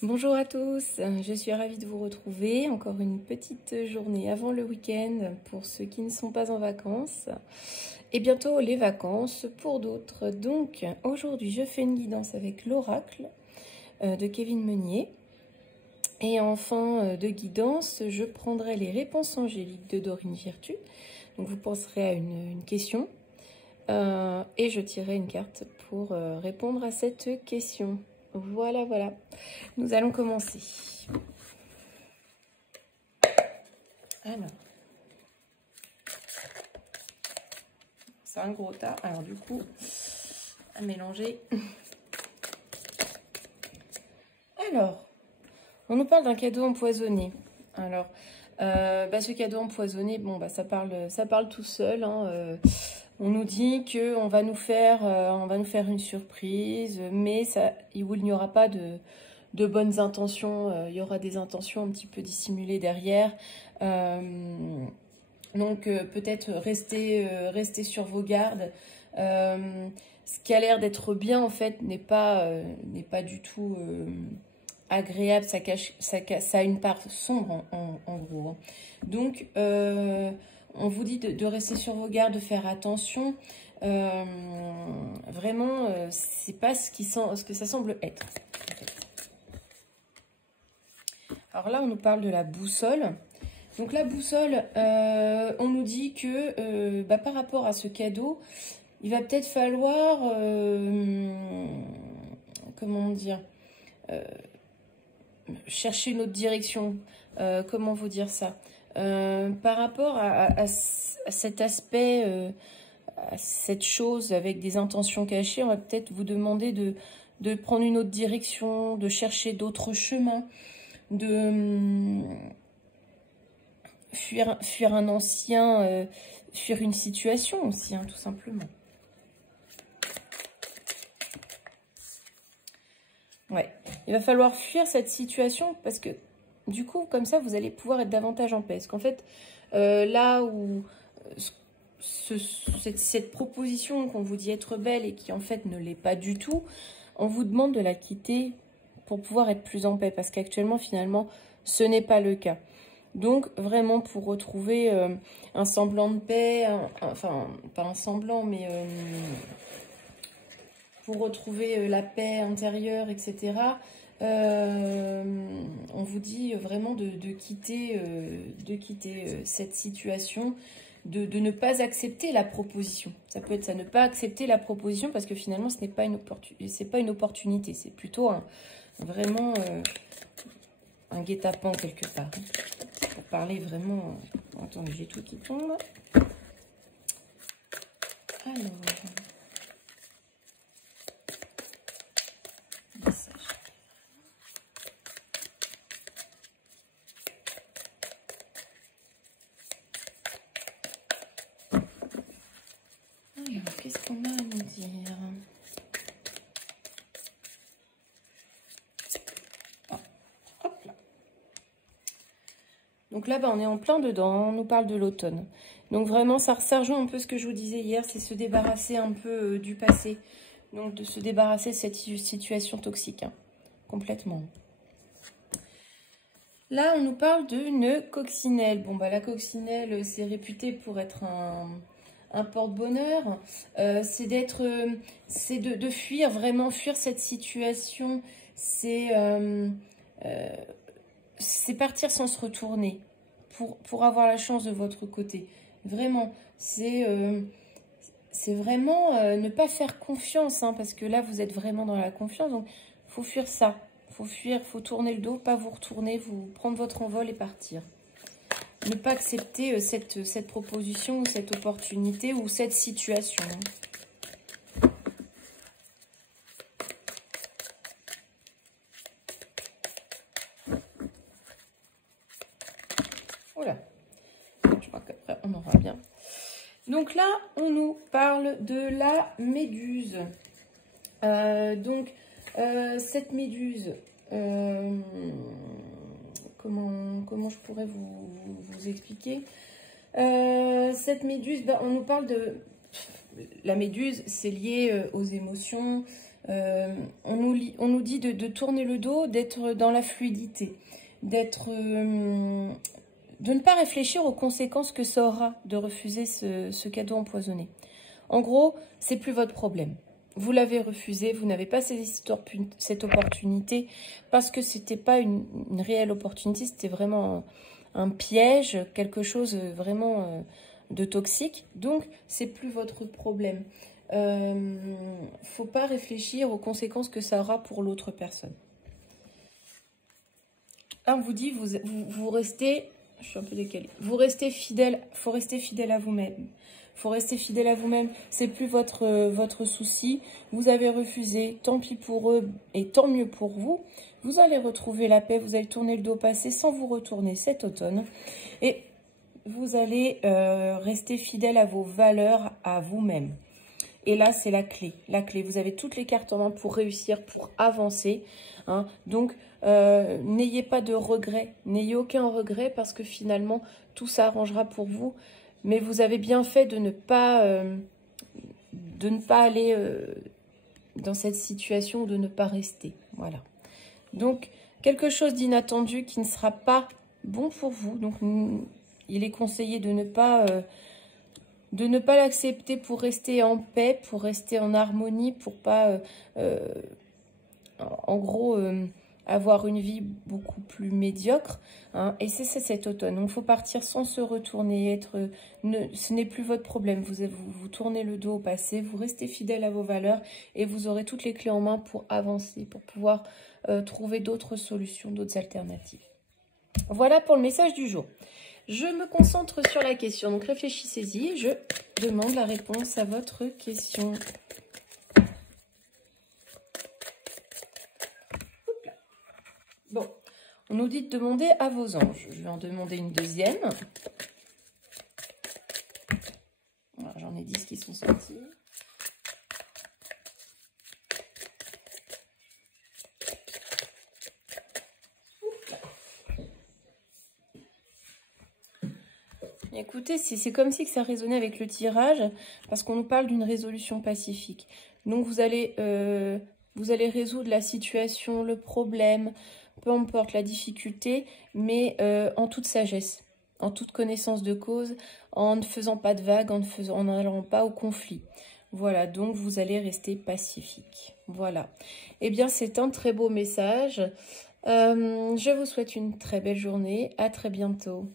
Bonjour à tous, je suis ravie de vous retrouver. Encore une petite journée avant le week-end pour ceux qui ne sont pas en vacances. Et bientôt les vacances pour d'autres. Donc aujourd'hui je fais une guidance avec l'oracle de Kevin Meunier. Et en fin de guidance, je prendrai les réponses angéliques de Dorine Virtue. Donc vous penserez à une question et je tirerai une carte pour répondre à cette question. Voilà, voilà. Nous allons commencer. Alors, c'est un gros tas. Alors du coup, à mélanger. Alors, on nous parle d'un cadeau empoisonné. Alors, ce cadeau empoisonné, bon, ça parle tout seul. Hein, on nous dit que on va nous faire une surprise, mais il n'y aura pas de bonnes intentions. Il y aura des intentions un petit peu dissimulées derrière. Donc peut-être rester sur vos gardes. Ce qui a l'air d'être bien en fait n'est pas du tout agréable. Ça a une part sombre en gros. Donc on vous dit de rester sur vos gardes, de faire attention. Vraiment, c'est pas ce que ça semble être. Alors là, on nous parle de la boussole. Donc la boussole, on nous dit que par rapport à ce cadeau, il va peut-être falloir, comment dire, chercher une autre direction. Comment vous dire ça? Par rapport à cet aspect, à cette chose avec des intentions cachées, on va peut-être vous demander de prendre une autre direction, de chercher d'autres chemins, de fuir un ancien, fuir une situation aussi, hein, tout simplement. Ouais, il va falloir fuir cette situation parce que du coup, comme ça, vous allez pouvoir être davantage en paix. Parce qu'en fait, là où cette proposition qu'on vous dit être belle et qui en fait ne l'est pas du tout, on vous demande de la quitter pour pouvoir être plus en paix. Parce qu'actuellement, finalement, ce n'est pas le cas. Donc, vraiment, pour retrouver un semblant de paix, enfin, pas un semblant, mais pour retrouver la paix intérieure, etc., on vous dit vraiment de quitter cette situation, de ne pas accepter la proposition. Ça peut être ça, ne pas accepter la proposition, parce que finalement, ce n'est pas une opportunité, c'est plutôt vraiment un guet-apens quelque part. Pour parler vraiment... Attendez, j'ai tout qui tombe. Alors... Alors, qu'est-ce qu'on a à nous dire? Hop là. Donc là, on est en plein dedans, on nous parle de l'automne. Donc vraiment, ça rejoint un peu ce que je vous disais hier, c'est se débarrasser un peu du passé. Donc de se débarrasser de cette situation toxique, hein, complètement. Là, on nous parle d'une coccinelle. Bon, la coccinelle, c'est réputé pour être un porte-bonheur. C'est de fuir, vraiment fuir cette situation. C'est partir sans se retourner pour avoir la chance de votre côté. Vraiment, c'est vraiment ne pas faire confiance, hein, parce que là, vous êtes vraiment dans la confiance. Donc, il faut fuir ça. Il faut fuir, il faut tourner le dos, pas vous retourner, vous prendre votre envol et partir. Ne pas accepter cette proposition, ou cette opportunité, ou cette situation. Voilà. Je crois qu'après, on aura bien. Donc là, on nous parle de la méduse. Cette méduse, comment je pourrais vous expliquer? Cette méduse, on nous parle de... La méduse, c'est lié aux émotions, On nous dit de tourner le dos, d'être dans la fluidité, de ne pas réfléchir aux conséquences que ça aura de refuser ce cadeau empoisonné. En gros, c'est plus votre problème. Vous l'avez refusé, vous n'avez pas saisi cette opportunité parce que c'était pas une réelle opportunité, c'était vraiment un piège, quelque chose vraiment de toxique. Donc, c'est plus votre problème. Faut pas réfléchir aux conséquences que ça aura pour l'autre personne. On vous dit, vous restez, je suis un peu décalée, vous restez fidèle, faut rester fidèle à vous-même. Faut rester fidèle à vous-même, c'est plus votre souci. Vous avez refusé, tant pis pour eux et tant mieux pour vous. Vous allez retrouver la paix, vous allez tourner le dos au passé sans vous retourner cet automne. Et vous allez rester fidèle à vos valeurs, à vous-même. Et là, c'est la clé. La clé, vous avez toutes les cartes en main pour réussir, pour avancer. Hein. Donc, n'ayez pas de regrets. N'ayez aucun regret parce que finalement, tout s'arrangera pour vous. Mais vous avez bien fait de ne pas aller dans cette situation, de ne pas rester. Voilà. Donc, quelque chose d'inattendu qui ne sera pas bon pour vous. Donc, il est conseillé de ne pas l'accepter pour rester en paix, pour rester en harmonie, pour pas, en gros, avoir une vie beaucoup plus médiocre. Hein, et c'est cet automne. Donc, il faut partir sans se retourner. Ce n'est plus votre problème. Vous tournez le dos au passé, vous restez fidèle à vos valeurs et vous aurez toutes les clés en main pour avancer, pour pouvoir trouver d'autres solutions, d'autres alternatives. Voilà pour le message du jour. Je me concentre sur la question, donc réfléchissez-y. Je demande la réponse à votre question. Bon, on nous dit de demander à vos anges. Je vais en demander une deuxième. J'en ai 10 qui sont sortis. Écoutez, c'est comme si que ça résonnait avec le tirage, parce qu'on nous parle d'une résolution pacifique. Donc, vous allez résoudre la situation, le problème, peu importe la difficulté, mais en toute sagesse, en toute connaissance de cause, en ne faisant pas de vagues, en n'allant pas au conflit. Voilà, donc vous allez rester pacifique. Voilà. Eh bien, c'est un très beau message. Je vous souhaite une très belle journée. À très bientôt.